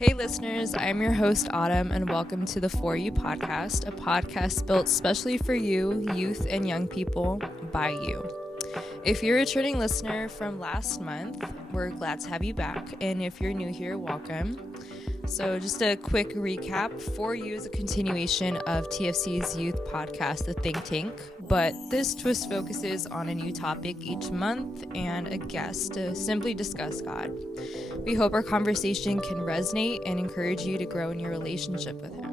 Hey listeners, I'm your host Autumn and welcome to the For You podcast, a podcast built specially for you, youth and young people, by you. If you're a returning listener from last month, we're glad to have you back, and if you're new here, welcome. So just a quick recap, For You is a continuation of TFC's youth podcast, The Think Tank, but this twist focuses on a new topic each month and a guest to simply discuss God. We hope our conversation can resonate and encourage you to grow in your relationship with Him.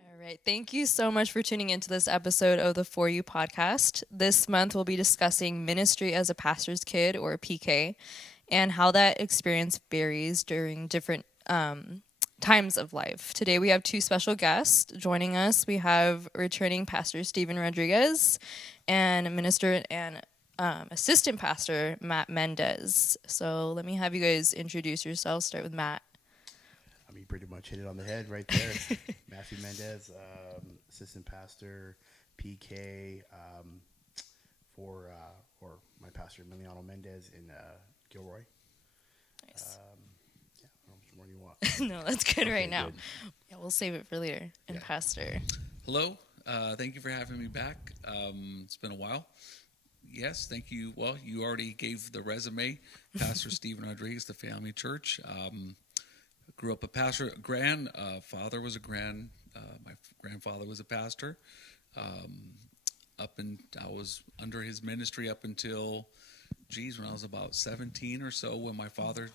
All right, thank you so much for tuning into this episode of the For You podcast. This month we'll be discussing ministry as a pastor's kid, or PK, and how that experience varies during different times of life. Today we have two special guests joining us. We have returning Pastor Stephen Rodriguez and minister and assistant pastor Matt Mendez. So let me have you guys introduce yourselves. Start with Matt. I mean, you pretty much hit it on the head right there. Matthew Mendez, assistant pastor, PK, for my pastor Emiliano Mendez in Gilroy. Nice. Yeah, how much more do you want? No, that's good right now. Good. Yeah, we'll save it for later. And Pastor. Hello. Thank you for having me back. It's been a while. Yes, thank you. Well, you already gave the resume. Pastor Stephen Rodriguez, the Family Church. Grew up a pastor. My grandfather was a pastor. I was under his ministry up until, when I was about 17 or so, when my father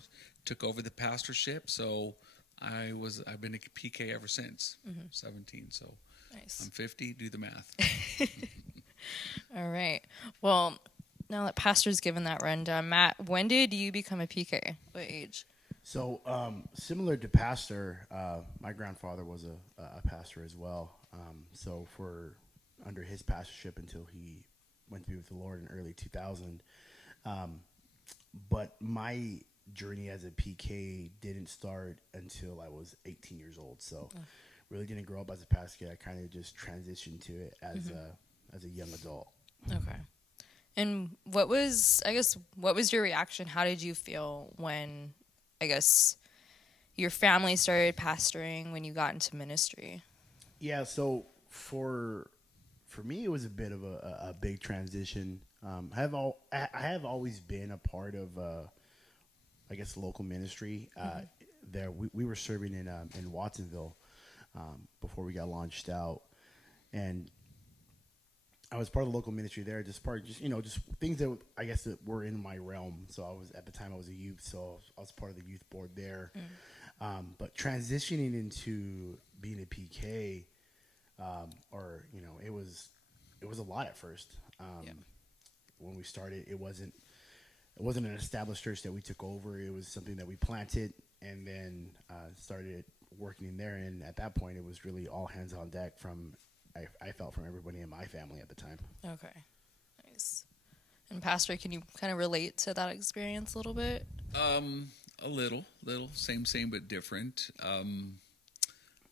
took over the pastorship. So I've been a PK ever since 17. So Nice. I'm 50. Do the math. All right. Well, now that Pastor's given that rundown, Matt, when did you become a PK? What age? So, similar to pastor, my grandfather was a pastor as well. So under his pastorship until he went to be with the Lord in early 2000. But my journey as a PK didn't start until I was 18 years old. So really didn't grow up as a pastor. I kind of just transitioned to it as a young adult. Okay. And what was your reaction? How did you feel when, your family started pastoring, when you got into ministry? Yeah, so for me, it was a bit of a big transition. I have always been a part of, local ministry. There, we were serving in Watsonville before we got launched out, and I was part of the local ministry there. Just things that that were in my realm. So at the time I was a youth, so I was part of the youth board there. But transitioning into being a PK, it was a lot at first. When we started, it wasn't an established church that we took over. It was something that we planted and then started working in there. And at that point, it was really all hands on deck I felt from everybody in my family at the time. Okay. Nice. And Pastor, can you kind of relate to that experience a little bit? A little, same, but different.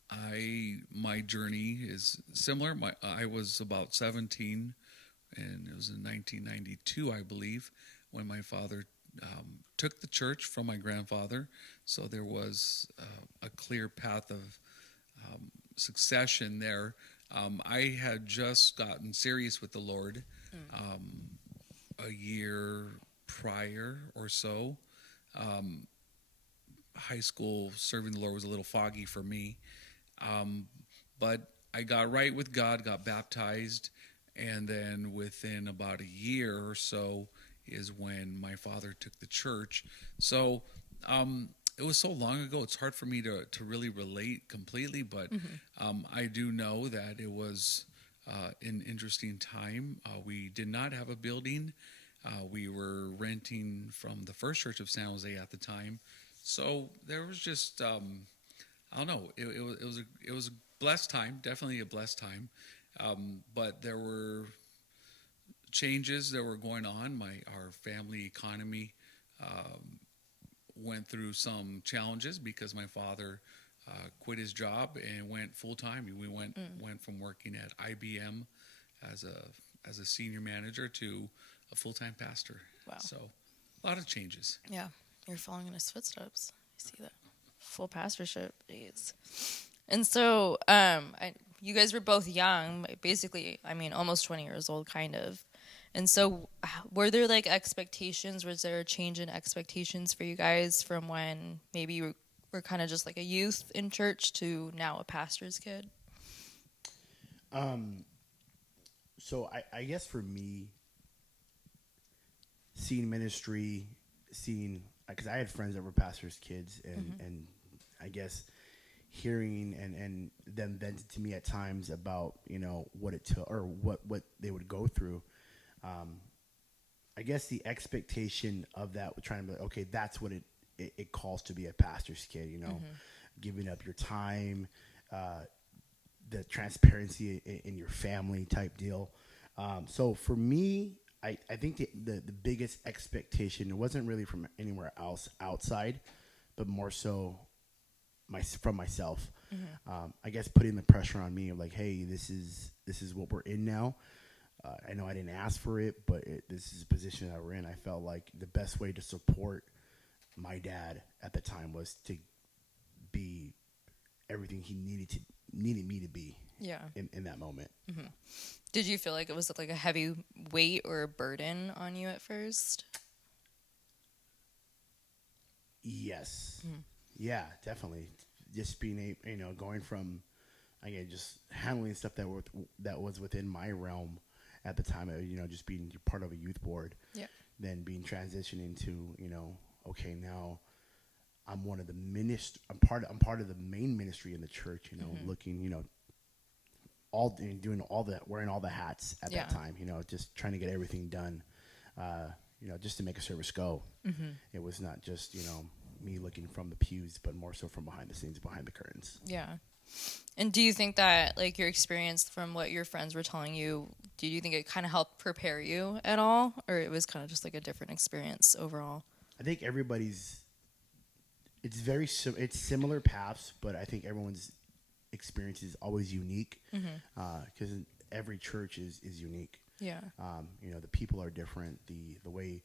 My journey is similar. I was about 17, and it was in 1992, I believe, when my father took the church from my grandfather. So there was a clear path of succession there. I had just gotten serious with the Lord a year prior or so. High school serving the Lord was a little foggy for me. But I got right with God, got baptized, and then within about a year or so is when my father took the church. So it was so long ago, it's hard for me to really relate completely, but I do know that it was an interesting time. We did not have a building. We were renting from the First Church of San Jose at the time. So there was just, I don't know, it was a blessed time, definitely a blessed time. But there were changes that were going on. Our family economy went through some challenges because my father quit his job and went full time. We went from working at IBM as a senior manager to a full-time pastor. Wow. So A lot of changes. Yeah, you're following in his footsteps. You see that full pastorship days. And so, you guys were both young, basically. I mean, almost 20 years old, kind of. And so, were there like expectations? Was there a change in expectations for you guys from when maybe you were kind of just like a youth in church to now a pastor's kid? So I guess for me, seeing ministry, because I had friends that were pastors' kids, and I guess hearing and them vented to me at times about what it took or what they would go through. I guess the expectation of that, trying to be like, okay, that's what it calls to be a pastor's kid. Giving up your time, the transparency in your family type deal. So for me, I think the biggest expectation, it wasn't really from anywhere else outside, but more so from myself. I guess putting the pressure on me of like, hey, this is what we're in now. I know I didn't ask for it, but this is a position that we're in. I felt like the best way to support my dad at the time was to be everything he needed me to be. Yeah. In that moment. Mm-hmm. Did you feel like it was like a heavy weight or a burden on you at first? Yes. Yeah, definitely. Just being going from, again, just handling stuff that was within my realm at the time. Just being part of a youth board. Yeah. Then being transitioned into okay, now I'm one of the I'm part of the main ministry in the church. Looking doing all that, wearing all the hats at that time. Just trying to get everything done. Just to make a service go. It was not just me looking from the pews, but more so from behind the scenes, behind the curtains. Yeah. And do you think that, like, your experience from what your friends were telling you, do you think it kind of helped prepare you at all? Or it was kind of just like a different experience overall? I think it's similar paths, but I think everyone's experience is always unique. Because every church is unique. Yeah. The people are different. The way,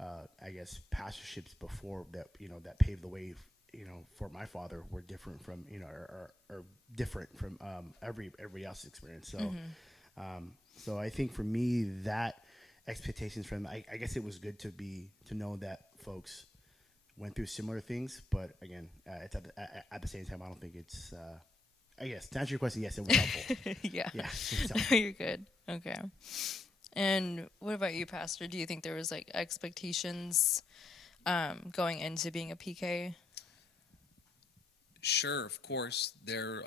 I guess, pastorships before that, that paved the way, for my father were different from, are different from everybody else's experience. So, so I think for me, that expectations from, I guess it was good to know that folks went through similar things. But again, it's at the same time, I don't think it's, I guess, to answer your question, yes, it was helpful. Yeah. Yeah. You're good. Okay. And what about you, Pastor? Do you think there was like expectations going into being a PK? Sure, of course. There,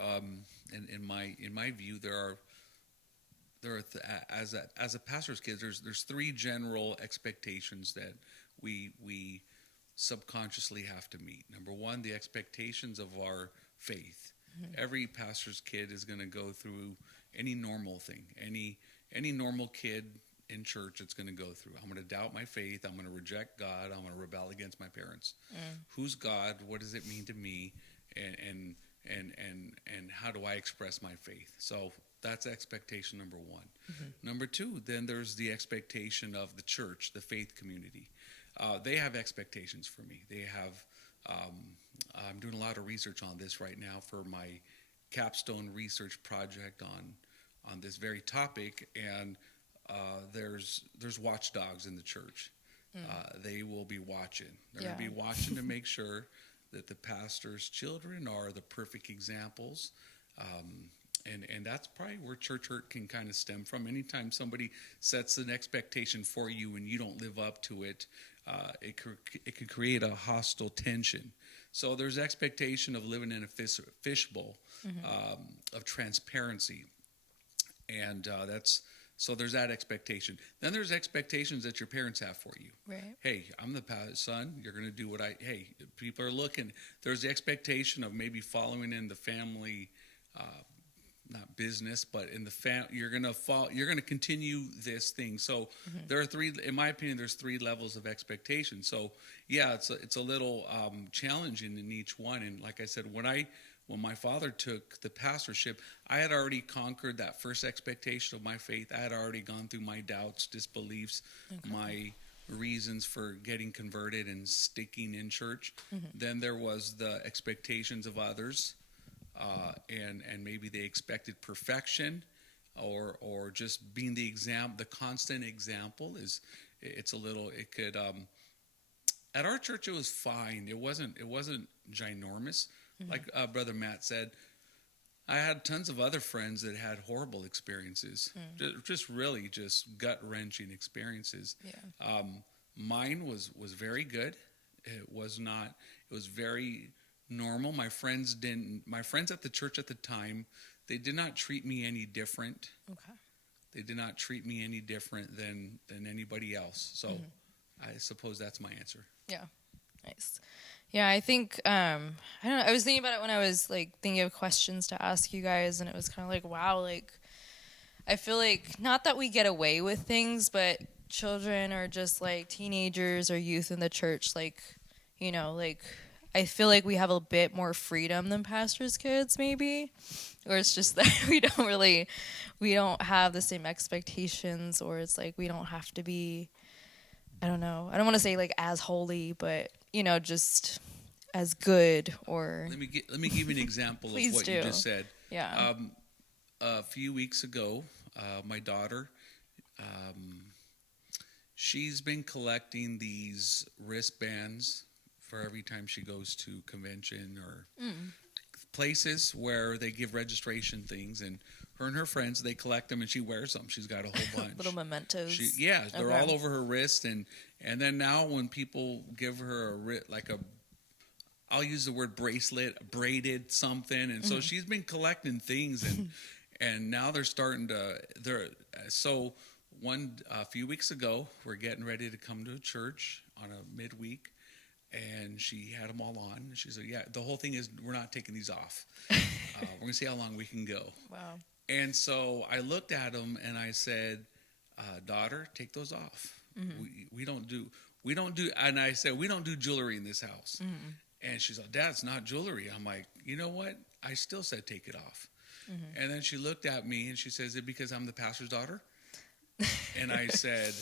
in my view, there are as a pastor's kid, there's three general expectations that we subconsciously have to meet. Number one, the expectations of our faith. Every pastor's kid is going to go through any normal thing, any normal kid in church it's going to go through. I'm going to doubt my faith. I'm going to reject God. I'm going to rebel against my parents. Who's God? What does it mean to me? And how do I express my faith? So that's expectation number one. Number two, then there's the expectation of the church, the faith community. They have expectations for me. They have. I'm doing a lot of research on this right now for my capstone research project on this very topic, and there's watchdogs in the church. They will be watching. They're going to be watching to make sure that the pastor's children are the perfect examples. And that's probably where church hurt can kind of stem from. Anytime somebody sets an expectation for you and you don't live up to it, it could create a hostile tension. So there's expectation of living in a fishbowl of transparency. And so there's that expectation. Then there's expectations that your parents have for you. Right. Hey, I'm the son. You're going to do what hey, people are looking. There's the expectation of maybe following in the family, not business, but in the you're going to continue this thing. So there are three, in my opinion, there's three levels of expectation. So yeah, it's a little challenging in each one. And like I said, when my father took the pastorship, I had already conquered that first expectation of my faith. I had already gone through my doubts, disbeliefs, my reasons for getting converted and sticking in church. Then there was the expectations of others, and maybe they expected perfection, or just being the constant example is. It's a little. It could. At our church, it was fine. It wasn't ginormous, like Brother Matt said. I had tons of other friends that had horrible experiences, just really just gut-wrenching experiences. Yeah. Mine was very good. It was not. It was very normal. My friends at the church at the time, they did not treat me any different. Okay. They did not treat me any different than anybody else. So I suppose that's my answer. Yeah. Nice. Yeah, I think, I don't know, I was thinking about it when I was, like, thinking of questions to ask you guys, and it was kind of like, wow, like, I feel like, not that we get away with things, but children or just, like, teenagers or youth in the church, like, you know, like, I feel like we have a bit more freedom than pastors' kids, maybe, or it's just that we don't have the same expectations, or it's like we don't have to be, I don't know, I don't want to say, like, as holy, but, you know, just as good, or... Let me give you an example of what you just said. Yeah. A few weeks ago, my daughter, she's been collecting these wristbands for every time she goes to convention or places where they give registration things, and her friends, they collect them, and she wears them. She's got a whole bunch. Little mementos. They're all over her wrist, and then now when people give her I'll use the word bracelet, braided something, and so she's been collecting things, and now they're starting to so a few weeks ago, we're getting ready to come to a church on a midweek, and she had them all on, and she said, yeah, the whole thing is we're not taking these off. We're gonna see how long we can go. Wow. And so I looked at him and I said, daughter, take those off. We don't do, and I said, we don't do jewelry in this house. And she's like, Dad, it's not jewelry. I'm like, you know what? I still said take it off. And then she looked at me and she says, is it because I'm the pastor's daughter? And I said,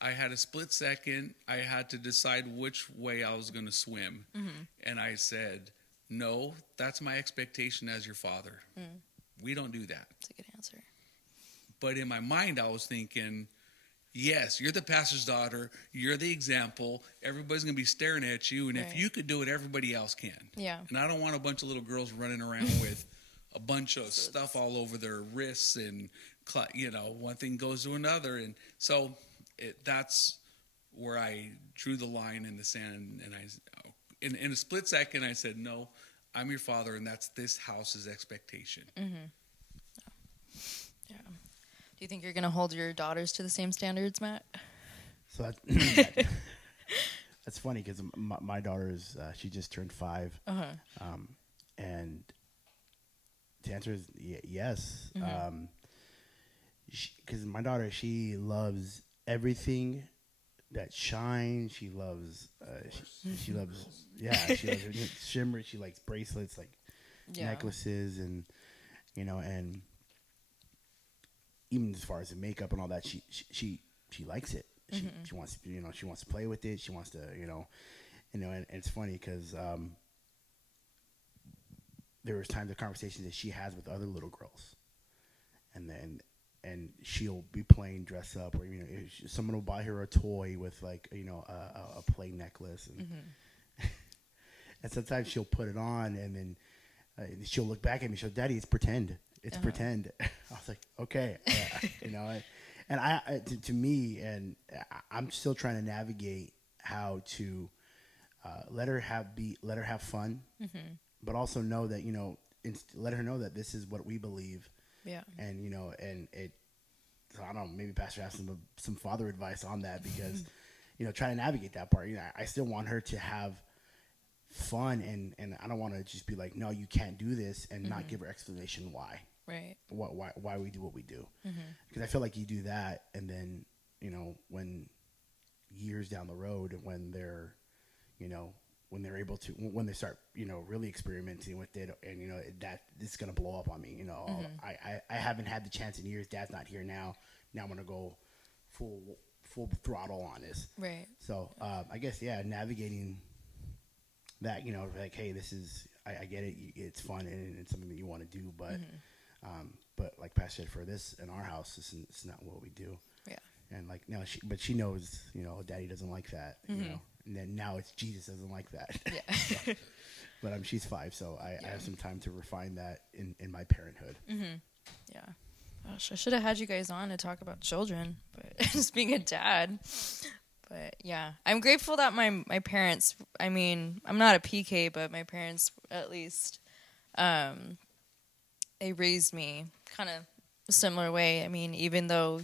I had a split second. I had to decide which way I was going to swim. And I said, no, that's my expectation as your father. We don't do that. That's a good answer. But in my mind, I was thinking, yes, you're the pastor's daughter. You're the example. Everybody's going to be staring at you. And if you could do it, everybody else can. Yeah. And I don't want a bunch of little girls running around with a bunch of stuff all over their wrists. And, you know, one thing goes to another. And so that's where I drew the line in the sand. And in a split second, I said, no, I'm your father, and that's this house's expectation. Yeah. Do you think you're going to hold your daughters to the same standards, Matt? So that's funny because my daughter's she just turned 5, and the answer is yes. Because my daughter, she loves everything that shines. She loves she loves shimmer. She likes bracelets, like necklaces, and you know, and even as far as the makeup and all that, she likes it. She wants, you know, she wants to play with it. She wants to, and it's funny because there was times of conversations that she has with other little girls, and she'll be playing dress up, or, you know, someone will buy her a toy with, like, you know, a play necklace, and and sometimes she'll put it on, and then she'll look back at me. She'll, Daddy, it's pretend. It's pretend. I was like, okay, you know, and to me, and I'm still trying to navigate how to let her have fun, but also know that, you know, let her know that this is what we believe. Yeah. And, you know, and so I don't know, maybe Pastor has some father advice on that, because, you know, trying to navigate that part, you know, I still want her to have fun, and I don't want to just be like, no, you can't do this, and not give her explanation why. Right. Why we do what we do. Because I feel like you do that, and then, you know, when years down the road, when they're, you know, when they're able to, when they start, you know, really experimenting with it, and, you know, that it's going to blow up on me, you know. I haven't had the chance in years. Dad's not here now. Now I'm going to go full throttle on this. Right. So I guess navigating that, like, hey, this is I get it, it's fun and it's something that you want to do, but like Pastor said, for this in our house, it's not what we do. Yeah. And like now she knows, Daddy doesn't like that, and then now it's Jesus doesn't like that. Yeah. So, but she's 5, so I have some time to refine that in my parenthood. Yeah. Gosh, I should have had you guys on to talk about children, but just being a dad. But yeah, I'm grateful that my parents, I mean, I'm not a PK, but my parents at least, they raised me kind of a similar way. I mean, even though,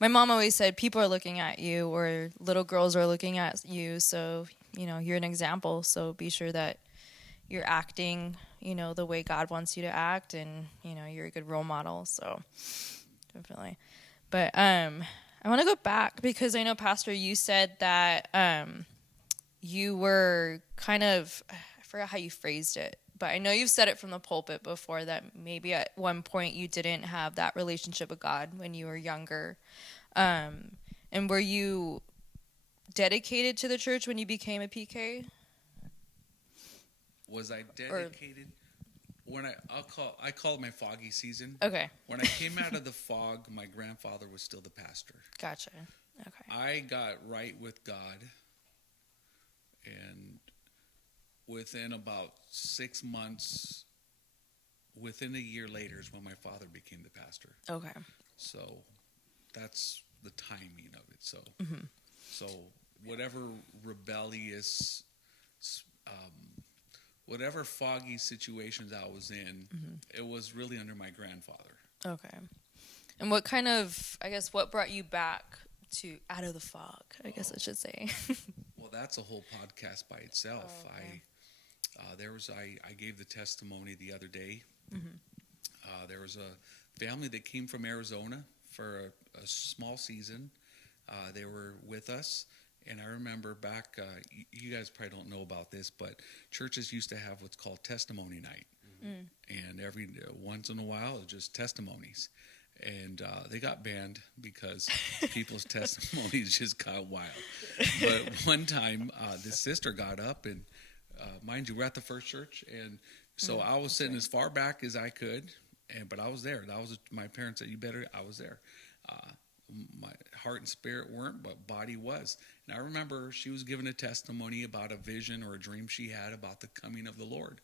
my mom always said people are looking at you, or little girls are looking at you, so, you're an example, so be sure that you're acting, the way God wants you to act, and, you're a good role model, so definitely. But I want to go back because I know, Pastor, you said that you were kind of, I forgot how you phrased it, but I know you've said it from the pulpit before that maybe at one point you didn't have that relationship with God when you were younger. And were you dedicated to the church when you became a PK? Was I dedicated? When I call it my foggy season. Okay. When I came out of the fog, my grandfather was still the pastor. Gotcha. Okay. I got right with God, and within about 6 months, within a year later is when my father became the pastor. Okay. So that's the timing of it. So, so whatever rebellious, whatever foggy situations I was in, it was really under my grandfather. Okay. And what kind of, I guess, what brought you back to out of the fog, I guess I should say? Well, that's a whole podcast by itself. Oh, okay. I gave the testimony the other day. There was a family that came from Arizona for a small season. They were with us. And I remember back, you guys probably don't know about this, but churches used to have what's called testimony night. And every once in a while, it's just testimonies. And they got banned because people's testimonies just got wild. But one time, this sister got up, and mind you, we're at the First Church. And so I was sitting as far back as I could, but I was there. That was my parents said, I was there. My heart and spirit weren't, but body was. And I remember she was giving a testimony about a vision or a dream she had about the coming of the Lord.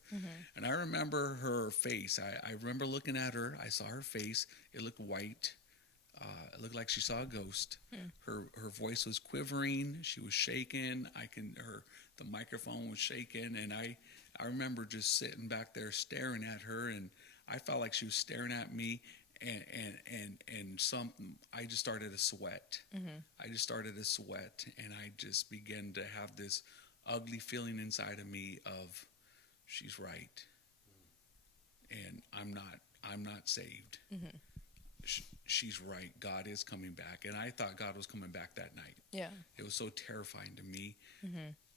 And I remember her face. I remember looking at her. I saw her face. It looked white. It looked like she saw a ghost. Her voice was quivering. She was shaking. The microphone was shaking. And I remember just sitting back there staring at her, and I felt like she was staring at me. And something, I just started to sweat. I just started to sweat, and I just began to have this ugly feeling inside of me of, she's right, and I'm not saved. She's right. God is coming back, and I thought God was coming back that night. Yeah. It was so terrifying to me.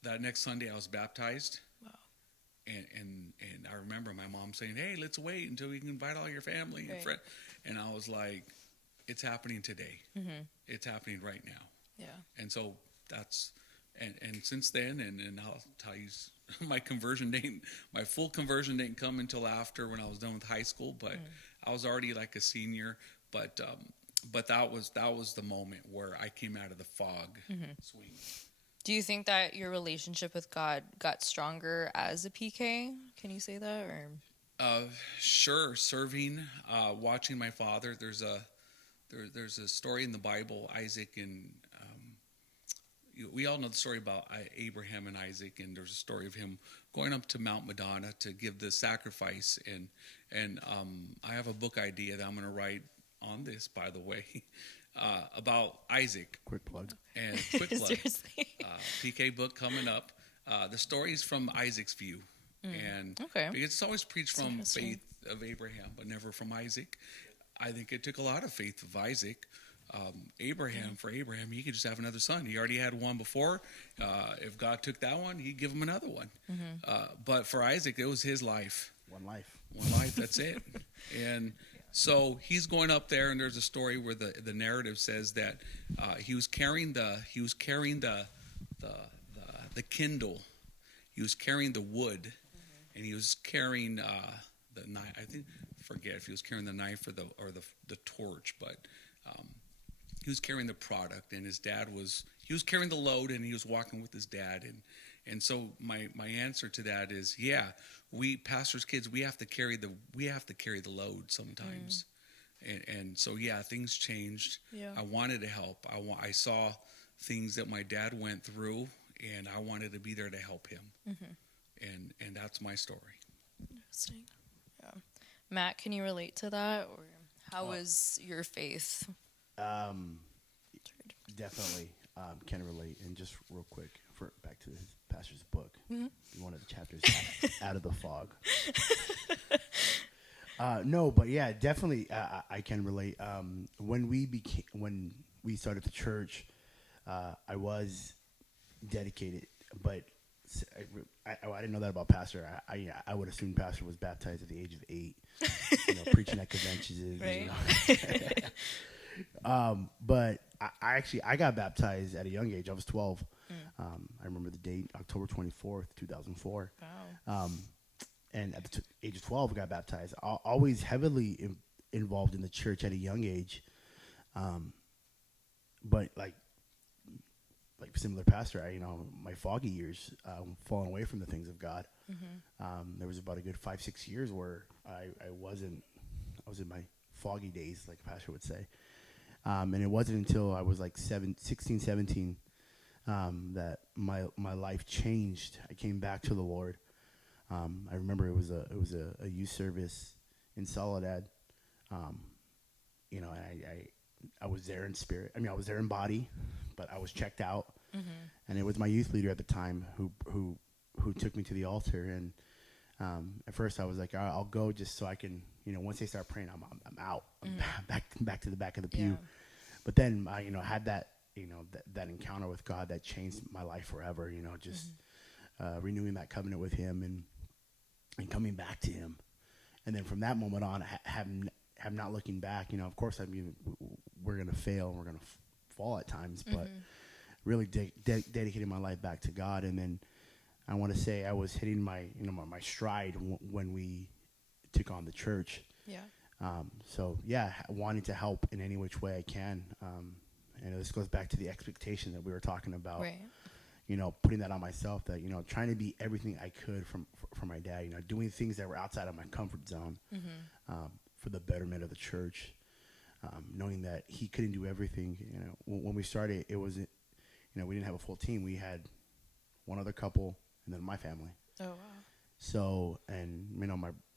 That next Sunday, I was baptized. Wow. And I remember my mom saying, "Hey, let's wait until we can invite all your family and friends." And I was like, "It's happening today. It's happening right now." Yeah. And so that's and since then, and I'll tell you, my full conversion didn't come until after when I was done with high school. But I was already like a senior. But that was the moment where I came out of the fog swing. Do you think that your relationship with God got stronger as a PK? Can you say that? Or sure, serving, watching my father. There's a story in the Bible, Isaac and we all know the story about Abraham and Isaac, and there's a story of him going up to Mount Madonna to give the sacrifice. And I have a book idea that I'm going to write on this, by the way. About Isaac. Quick plug. And quick plug. Seriously. PK book coming up. The story's from Isaac's view. And because it's always preached from faith of Abraham, but never from Isaac. I think it took a lot of faith of Isaac. For Abraham, he could just have another son. He already had one before. If God took that one, he'd give him another one. But for Isaac, it was his life. One life. One life, that's it. And So he's going up there, and there's a story where the narrative says that he was carrying the kindle, he was carrying the wood, and he was carrying the knife. I forget if he was carrying the knife or the torch, but he was carrying the product, and his dad was carrying the load, and he was walking with his dad, and so my answer to that is, yeah, we pastors' kids, we have to carry the load sometimes, and so yeah, things changed. Yeah. I wanted to help. I saw things that my dad went through, and I wanted to be there to help him, and that's my story. Interesting. Yeah. Matt, can you relate to that, or how was your faith? Definitely can relate. And just real quick, back to his pastor's book, one of the chapters, out of the fog. No, but yeah, definitely, I can relate. When we started the church, I was dedicated, but I didn't know that about pastor. I would assume pastor was baptized at the age of 8, preaching at conventions. Right. But I got baptized at a young age. I was 12. I remember the date, October 24th, 2004. Wow. And at the age of 12, I got baptized. Always heavily involved in the church at a young age. But like similar pastor, my foggy years, falling away from the things of God. There was about a good 5-6 years where I was in my foggy days, like a pastor would say. And it wasn't until I was like 16, 17, that my life changed. I came back to the Lord. I remember it was a youth service in Soledad. I was there in spirit. I was there in body, but I was checked out. And it was my youth leader at the time who took me to the altar. And at first I was like, I'll go just so I can, once they start praying, I'm out. I'm back to the back of the pew. Yeah. But then I had that that encounter with God that changed my life forever. Just renewing that covenant with Him and coming back to Him. And then from that moment on, have not looking back. Of course, we're gonna fail and we're gonna fall at times, but really dedicating my life back to God. And then I want to say I was hitting my stride when we took on the church. Yeah. So yeah, wanting to help in any which way I can. And this goes back to the expectation that we were talking about. Right. Putting that on myself, that, trying to be everything I could for my dad, doing things that were outside of my comfort zone, for the betterment of the church, knowing that he couldn't do everything. When we started, it wasn't, we didn't have a full team. We had one other couple and then my family. Oh, wow. So, and,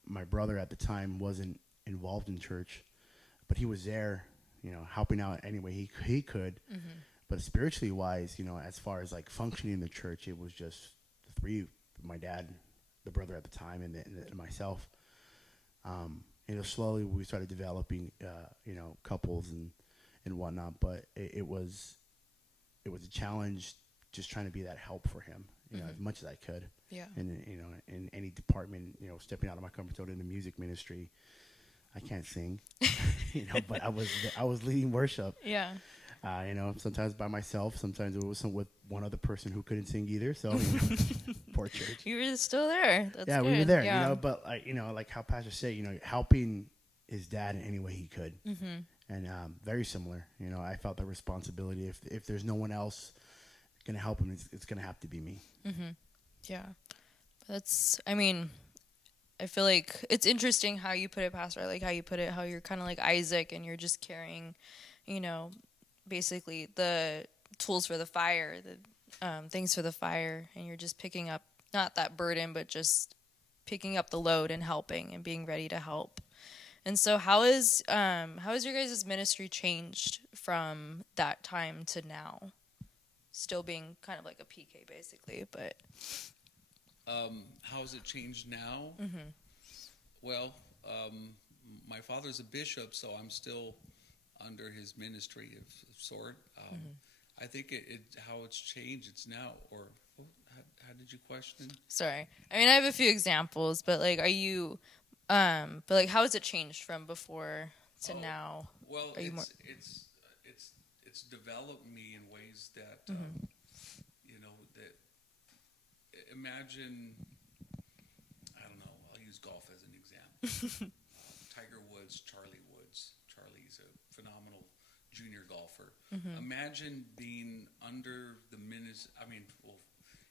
my brother at the time wasn't involved in church, but he was there, helping out any way he could. But spiritually wise, as far as like functioning in the church, it was just the three, my dad, the brother at the time, and myself. Slowly we started developing, couples and whatnot. But it was a challenge, just trying to be that help for him, as much as I could. Yeah. And in any department, stepping out of my comfort zone in the music ministry. I can't sing, but I was leading worship. Yeah. Sometimes by myself, sometimes it was with one other person who couldn't sing either. So, poor church. You were still there. That's yeah, good. we were there. Yeah. But like how Pastor said, helping his dad in any way he could, and very similar. I felt the responsibility. If there's no one else gonna help him, it's gonna have to be me. Yeah, I feel like it's interesting how you put it, Pastor. Like how you put it, how you're kind of like Isaac, and you're just carrying, basically the tools for the fire, the things for the fire, and you're just picking up not that burden, but just picking up the load and helping and being ready to help. And so, how is your guys' ministry changed from that time to now? Still being kind of like a PK, basically, but. How has it changed now? Well, my father's a bishop, so I'm still under his ministry of sort. I think how it's changed, it's now, or how did you question? Sorry. I have a few examples, but like, are you, But like, how has it changed from before to now? Well, Are you it's developed me in ways that that imagine. I don't know. I'll use golf as an example. Tiger Woods, Charlie Woods. Charlie's a phenomenal junior golfer. Imagine being under the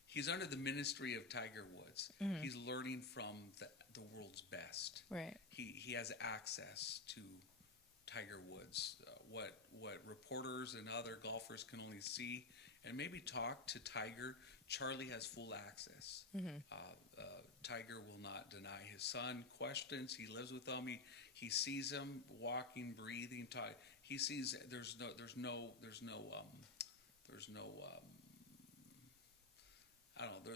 he's under the ministry of Tiger Woods. He's learning from the world's best. Right. He has access to Tiger Woods, what reporters and other golfers can only see and maybe talk to Tiger. Charlie has full access. Tiger will not deny his son questions. He lives with him. He sees him walking, breathing. He sees there's no I don't know.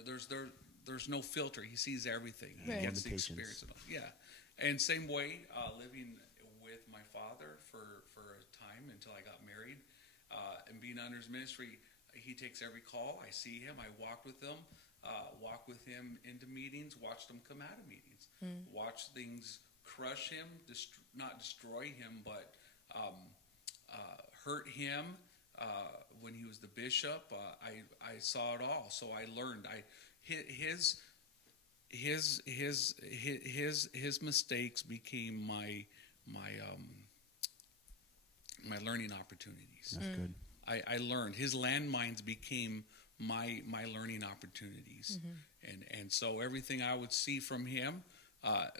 There's no filter. He sees everything. He gets the experience of it. Yeah, and same way living with my father for a time until I got married, and being under his ministry, he takes every call. I see him. I walk with him. Walk with him into meetings. Watch them come out of meetings. Watch things crush him, not destroy him, but hurt him. When he was the bishop, I saw it all. So I learned. His mistakes became my learning opportunities. That's good. I learned. His landmines became my learning opportunities, and so everything I would see from him,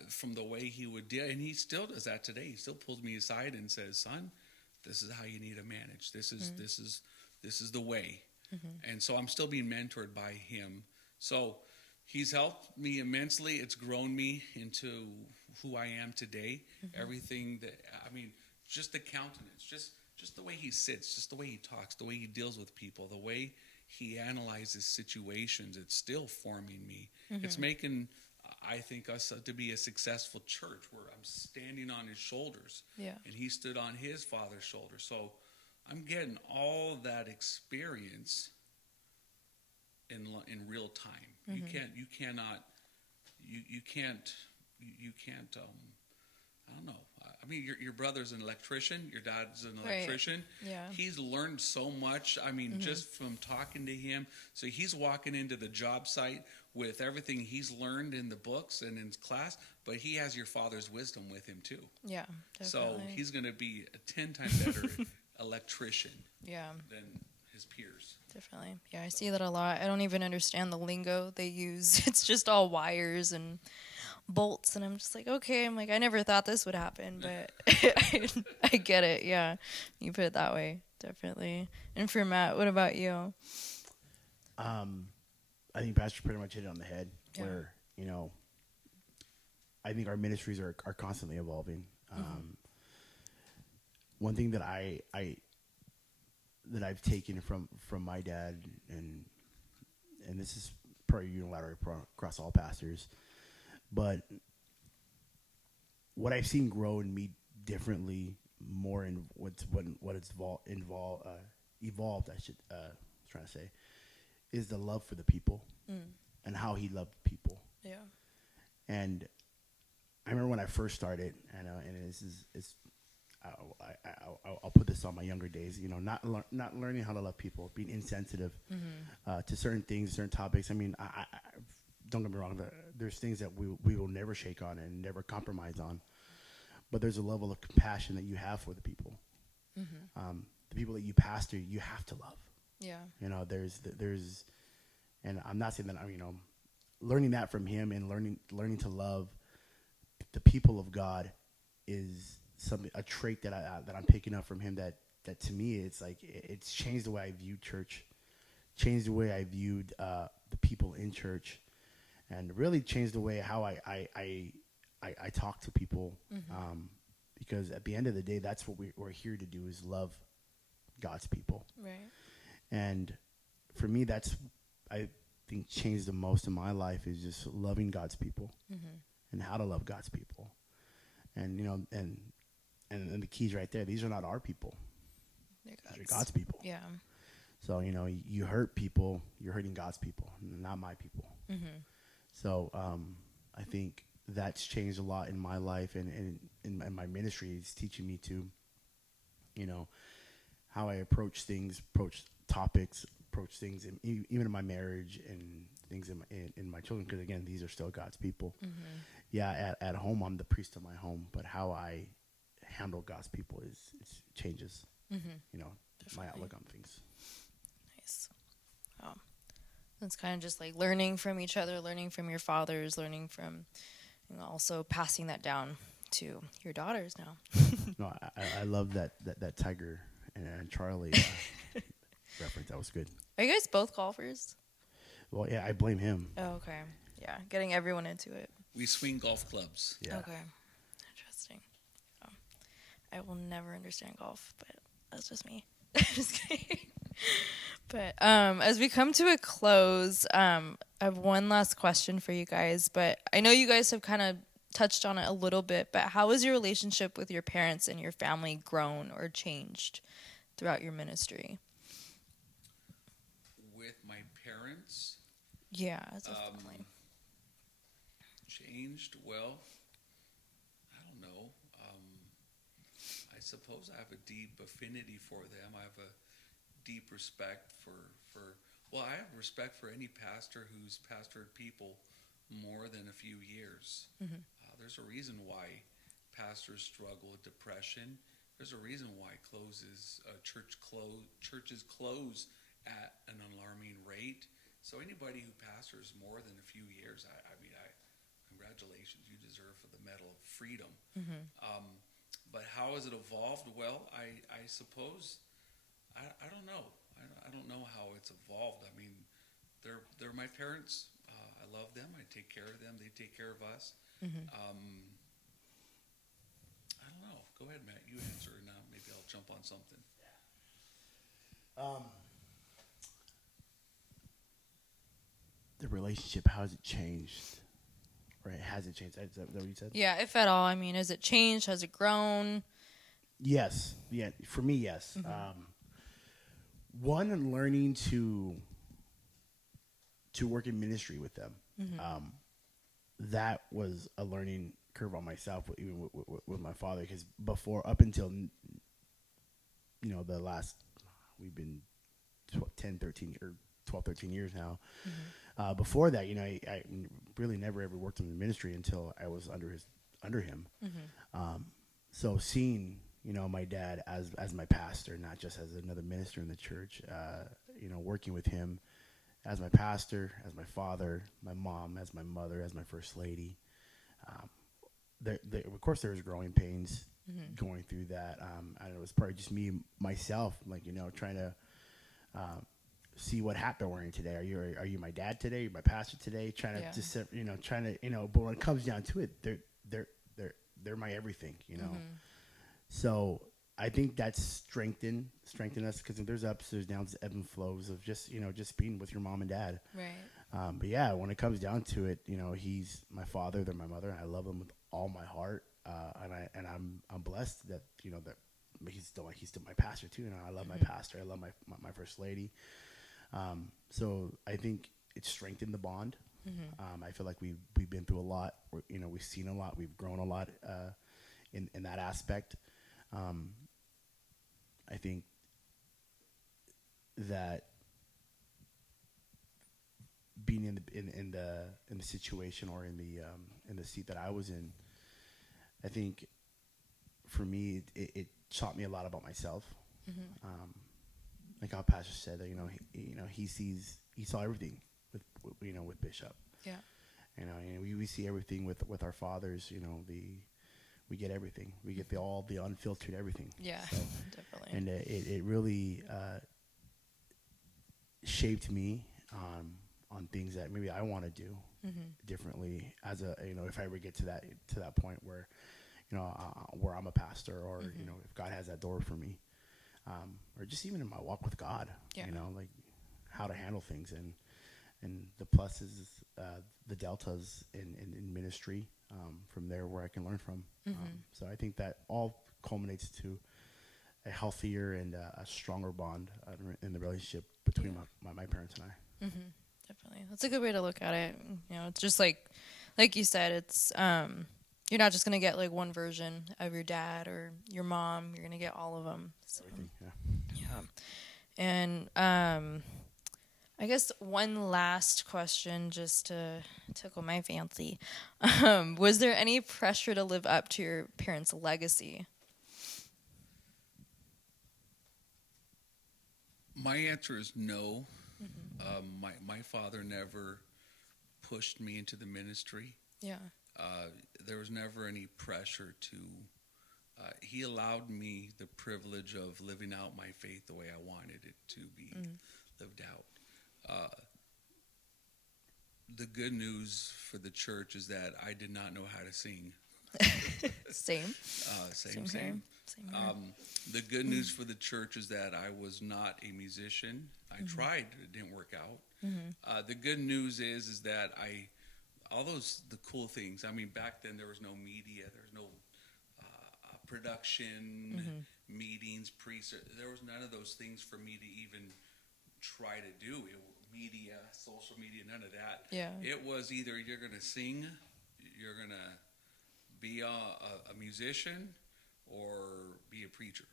from the way he would deal, and he still does that today. He still pulls me aside and says, "Son, this is how you need to manage. This is the way." And so I'm still being mentored by him. So he's helped me immensely. It's grown me into who I am today. Everything just the countenance, just the way he sits, just the way he talks, the way he deals with people, the way he analyzes situations. It's still forming me. It's making, I think, us to be a successful church where I'm standing on his shoulders. Yeah. And he stood on his father's shoulders. So I'm getting all that experience in real time. You can't. I don't know. I mean, your brother's an electrician. Your dad's an electrician. Right. Yeah. He's learned so much. I mean, just from talking to him. So he's walking into the job site with everything he's learned in the books and in class, but he has your father's wisdom with him too. Yeah, definitely. So he's going to be a 10 times better electrician than his peers. Definitely. Yeah, I see that a lot. I don't even understand the lingo they use. It's just all wires and bolts, and I'm just like, okay. I'm like, I never thought this would happen, but I get it. Yeah, you put it that way. Definitely. And for Matt, what about you? I think Pastor pretty much hit it on the head. Yeah. Where I think our ministries are constantly evolving. One thing that I've taken from my dad, and this is probably unilateral across all pastors, but what I've seen grow in me differently, more in what it's evolved. I should trying to say, is the love for the people and how he loved people. Yeah. And I remember when I first started, and I'll put this on my younger days. Not learning how to love people, being insensitive to certain things, certain topics. I mean, I don't get me wrong. There's things that we will never shake on and never compromise on. But there's a level of compassion that you have for the people. The people that you pastor, you have to love. Yeah. There's, and I'm not saying that learning that from him and learning to love the people of God is a trait that I'm picking up from him that to me it's like it's changed the way I viewed church, changed the way I viewed the people in church, and really changed the way how I talk to people. Because at the end of the day, that's what we're here to do, is love God's people. Right. And for me, that's, I think, changed the most in my life, is just loving God's people and how to love God's people. And, and the key's right there. These are not our people. These are God's people. Yeah. So, you hurt people, you're hurting God's people, not my people. So I think that's changed a lot in my life and in my ministry. It's teaching me to, you know, how I approach things, approach topics, approach things, even in my marriage and things in my children. Because again, these are still God's people. Mm-hmm. Yeah, at home, I'm the priest of my home, but how I handle God's people it changes. Mm-hmm. You know, definitely. My outlook on things. Nice. Wow. It's kind of just like learning from each other, learning from your fathers, learning from, you know, also passing that down to your daughters now. No, I love that Tiger and Charlie reference. That was good. Are you guys both golfers? Well, yeah, I blame him. Oh, okay. Yeah, getting everyone into it. We swing golf clubs. Yeah. Okay. Interesting. Oh. I will never understand golf, but that's just me. Just kidding. But as we come to a close, I have one last question for you guys. But I know you guys have kind of touched on it a little bit, but how has your relationship with your parents and your family grown or changed throughout your ministry? With my parents? Yeah, as a family. Changed? Well, I don't know. I suppose I have a deep affinity for them. I have a deep respect well, I have respect for any pastor who's pastored people more than a few years. Mm-hmm. There's a reason why pastors struggle with depression. There's a reason why churches close at an alarming rate. So anybody who pastors more than a few years, I mean, congratulations, you deserve the Medal of Freedom. Mm-hmm. But how has it evolved? Well, I suppose, I don't know. I don't know how it's evolved. I mean, they're my parents. I love them. I take care of them. They take care of us. Mm-hmm. I don't know. Go ahead, Matt. You answer, and maybe I'll jump on something. The relationship, how has it changed? Right? Has it changed? Is that what you said? Yeah, if at all. I mean, has it changed? Has it grown? Yes. Yeah. For me, yes. Mm-hmm. One, learning to work in ministry with them. Mm-hmm. That was a learning curve on myself, even with my father, because up until, you know, the last, we've been 12, 13 years now. Mm-hmm. Before that, you know, I really never ever worked in the ministry until I was under him. Mm-hmm. So seeing, you know, my dad as my pastor, not just as another minister in the church, you know, working with him as my pastor, as my father, my mom, as my mother, as my first lady. Of course, there was growing pains going through that. I know it was probably just me, myself, like, you know, trying to see what hat they're wearing today. Are you my dad today? Are you my pastor today? Trying to just, you know, but when it comes down to it, they're my everything, you know. Mm-hmm. So I think that's strengthened us, because there's ups, there's downs, ebb and flows of just, you know, just being with your mom and dad. Right. But yeah, when it comes down to it, you know, he's my father, they're my mother, and I love them with all my heart. And I'm blessed that, you know, that he's still my pastor too. You know, I love my pastor. I love my first lady. So I think it's strengthened the bond. Mm-hmm. I feel like we've been through a lot. You know, we've seen a lot. We've grown a lot in that aspect. I think that being in the situation or in the seat that I was in, I think for me it taught me a lot about myself. Mm-hmm. Like how Pastor said that, he saw everything with Bishop. Yeah. We see everything with our fathers. We get everything. We get the unfiltered everything. Yeah, so, definitely. And it really shaped me on things that maybe I want to do differently as if I ever get to that point where where I'm a pastor, or if God has that door for me, or just even in my walk with God, like how to handle things and the pluses, the deltas in ministry, from there where I can learn from. So I think that all culminates to a healthier and a stronger bond in the relationship between my parents and I. Mm-hmm. Definitely. That's a good way to look at it. It's just like like you said, it's you're not just gonna get like one version of your dad or your mom. You're gonna get all of them. So, Everything, yeah. yeah. And I guess one last question, just to tickle my fancy. Was there any pressure to live up to your parents' legacy? My answer is no. My father never pushed me into the ministry. Yeah. There was never any pressure to. He allowed me the privilege of living out my faith the way I wanted it to be lived out. The good news for the church is that I did not know how to sing. Same. Same. Same here. The good news for the church is that I was not a musician. I tried; it didn't work out. The good news is that all the cool things. I mean, back then there was no media, there was no production, meetings, there was none of those things for me to even try to do. Media, social media, none of that. Yeah. It was either you're going to sing, you're going to be a musician, or be a preacher.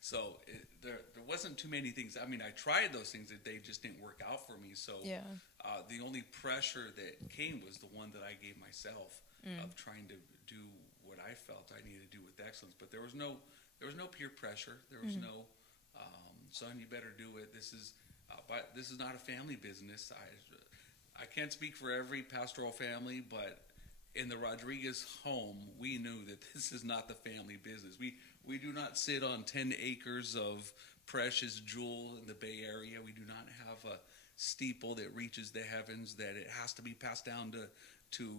So there wasn't too many things. I mean, I tried those things, that they just didn't work out for me. So the only pressure that came was the one that I gave myself of trying to do what I felt I needed to do with excellence. But there was no peer pressure. There was no, son, you better do it. This is not a family business. I can't speak for every pastoral family, but in the Rodriguez home, we knew that this is not the family business. We do not sit on 10 acres of precious jewel in the Bay Area. We do not have a steeple that reaches the heavens, that it has to be passed down to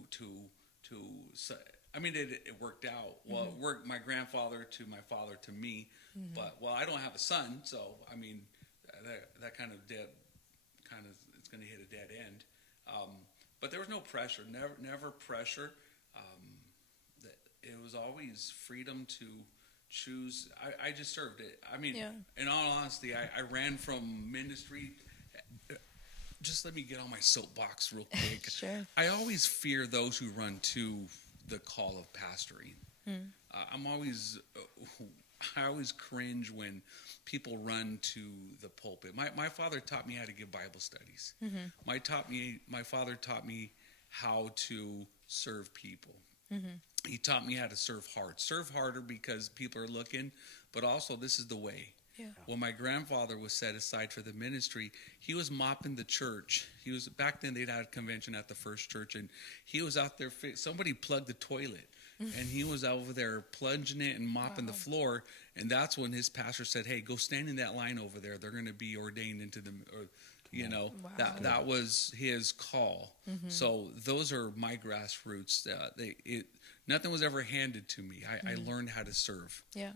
I mean, it worked out. Well, it worked my grandfather to my father to me, but, I don't have a son, so, I mean, that kind of it's going to hit a dead end. But there was no pressure, never pressure. It was always freedom to choose. I just served it. I mean, in all honesty, I ran from ministry. Just let me get on my soapbox real quick. Sure. I always fear those who run to the call of pastoring. I always cringe when people run to the pulpit. My father taught me how to give Bible studies. My father taught me how to serve people. He taught me how to serve hard. Serve harder because people are looking, but also this is the way. Yeah. When my grandfather was set aside for the ministry, he was mopping the church. Back then they'd had a convention at the First Church, and he was out there. Somebody plugged the toilet, and he was over there plunging it and mopping the floor. And that's when his pastor said, "Hey, go stand in that line over there. They're going to be ordained into the." That was his call. So those are my grassroots. Nothing was ever handed to me. I learned how to serve. Yeah.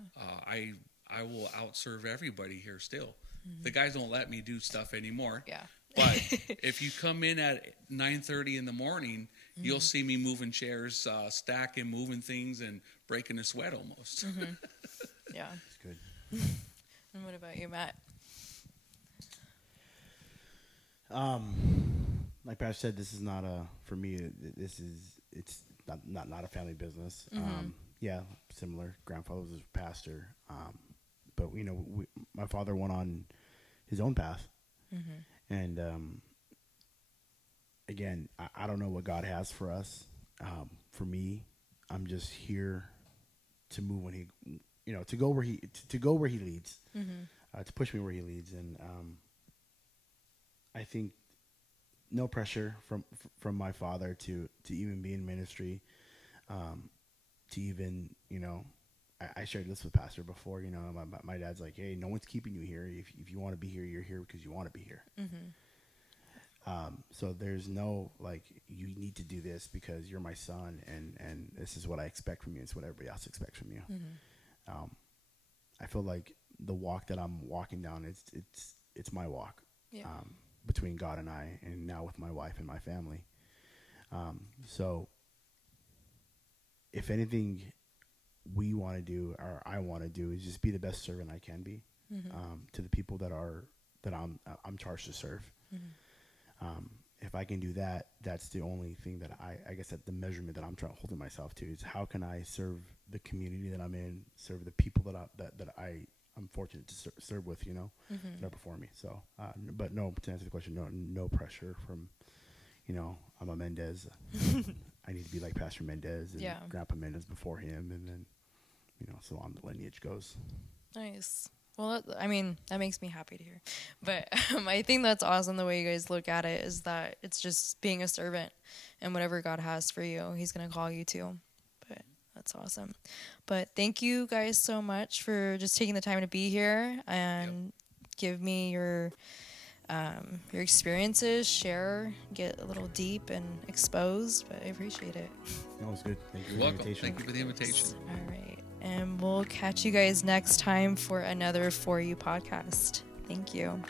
I will outserve everybody here still. The guys don't let me do stuff anymore. Yeah. But if you come in at 9:30 in the morning, you'll see me moving chairs, stacking, moving things, and breaking a sweat almost. Yeah. That's good. And what about you, Matt? Like Pastor said, this is not for me. It's not a family business. Similar. Grandfather was a pastor, but my father went on his own path, and again, I don't know what God has for us. For me, I'm just here to move when he, to go where he leads, to push me where he leads, and I think no pressure from my father to even be in ministry, to even, I shared this with Pastor before, my dad's like, hey, no one's keeping you here. If you want to be here, you're here because you want to be here. So there's no, like, you need to do this because you're my son, and this is what I expect from you. It's what everybody else expects from you. I feel like the walk that I'm walking down, it's my walk. Yeah. Between God and I, and now with my wife and my family. So if anything we want to do, or I want to do, is just be the best servant I can be, to the people that I'm charged to serve. if I can do that, that's the only thing that I guess that the measurement that I'm holding myself to is how can I serve the community that I'm in, serve the people that I'm fortunate to serve with, you know, that are before me. So, but no, to answer the question, no pressure from, you know, I'm a Mendez. I need to be like Pastor Mendez and Grandpa Mendez before him, and then, you know, so on the lineage goes. Nice. Well, I mean, that makes me happy to hear. But I think that's awesome the way you guys look at it is that it's just being a servant, and whatever God has for you, he's going to call you to. But that's awesome. But thank you guys so much for just taking the time to be here and give me your experiences, share, get a little deep and exposed, but I appreciate it. That was good. Thank you for You're the welcome. invitation. Thank you for the invitation. All right. And we'll catch you guys next time for another For You podcast. Thank you.